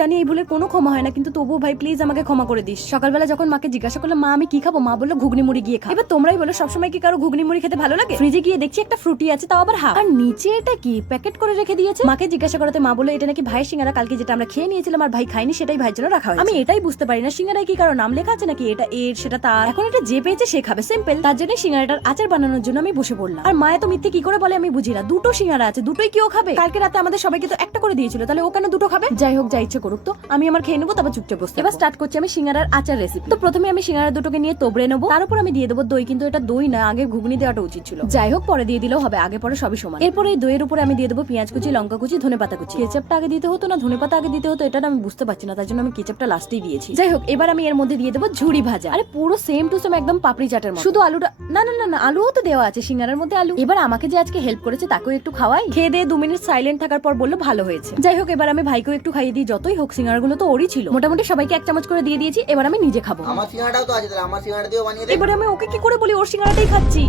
জানি এই ভুলের কোনো ক্ষমা হয় না, কিন্তু তবুও ভাই প্লিজ আমাকে ক্ষমা করে দিস। সকালবেলা যখন মাকে জিজ্ঞাসা করলাম, মা, আমি কি খাব? মা বলল ঘুগনি মুড়ি গিয়ে খা। এবার তোমরাই বলো, সবসময় কি কারও ঘুগনি মুড়ি খেতে ভালো লাগে? ফ্রিজে গিয়ে দেখছি একটা ফ্রুটি আছে, তাও আবার হাফ আর নিচে এটা কি? প্যাকেট করে রেখে দিয়েছে? মাকে জিজ্ঞাসা করাতে মা বলল, এটা নাকি ভাই সিঙ্গারা? কালকে যেটা আমরা খেয়ে নিয়েছিলাম আর ভাই খাইনি সেটাই ভাইয়ের জন্য রাখা হয়েছে। আমি এটাই বুঝতে পারি না, সিঙ্গারায় কি কারও নাম লেখা আছে নাকি? এটা এর, সেটা তার। এখন এটা যে পেয়েছে, সে খাবে। সিম্পল তার জন্য সিঙ্গারাটার আচার বানানোর জন্য আমি বসে পড়লাম। আর মায়া তো মিথ্যে কি করে বলে আমি বুঝি না। দুটো সিঙ্গারা আছে, দুটোই কি ও খাবে? কালকে রাতে আমাদের সবাইকে তো একটা করে দিয়েছিল, তাহলে ও কেন দুটো খাবে? যাই হোক, যা ইচ্ছে করুক তো আমি আমার খেয়ে নেব তারপর চুপচাপ বসতে এবার স্টার্ট করছি আমি সিঙ্গারার আচার রেসিপি তো প্রথমে আমি সিঙ্গারা দুটোকে নিয়ে তোবড়ে নেব। তার উপর আমি দিয়ে দেবো দই কিন্তু এটা দই না আগে ঘুগনি দেওয়াটা উচিত ছিল। যাই হোক পরে দিয়ে দিলেও হবে আগে পরে সবই সমান। এরপরে এই দইয়ের উপরে আমি দিয়ে দেবো পেঁয়াজ কুচি লঙ্কা কুচি ধনে পাতা কুচি। কেচাপটা আগে দিতে হতো না ধনে পাতা আগে দিতে হতো এটা আমি বুঝতে পারছি না তার জন্য আমি কেচাপটা লাস্টেই দিয়েছি। যাই হোক এবার আমি এর মধ্যে দিয়ে দেবো ঝুড়ি ভাজা। আরে পুরো সেম টু সেম একদম পাপড়ি চাটের মতো। শুধু আলুটা না না না না আলুও তো দেওয়া আছে সিঙ্গারার মধ্যে আলু। এবার আমাকে যে আজকে হেল্প করেছে তাকেও একটু খাওয়াই। খেয়ে দিয়ে দু মিনিট সাইলেন্ট থাকার পর বলল ভালো হয়েছে। যাই হোক এবার আমি ভাইকেও একটু খাইয়ে দিই যতই হোক সিঙ্গারাগুলো তো ওরই ছিল। মোটামুটি সবাইকে এক চামচ করে দিয়ে দিয়েছি এবার আমি নিজে খাব। আমার সিঙ্গারাটাও তো আছে তাহলে আমার সিঙ্গারা দিয়েও বানিয়ে দে। এবারে আমি ওকে কি করে বলি ওর সিঙ্গারাটাই খাচ্ছি।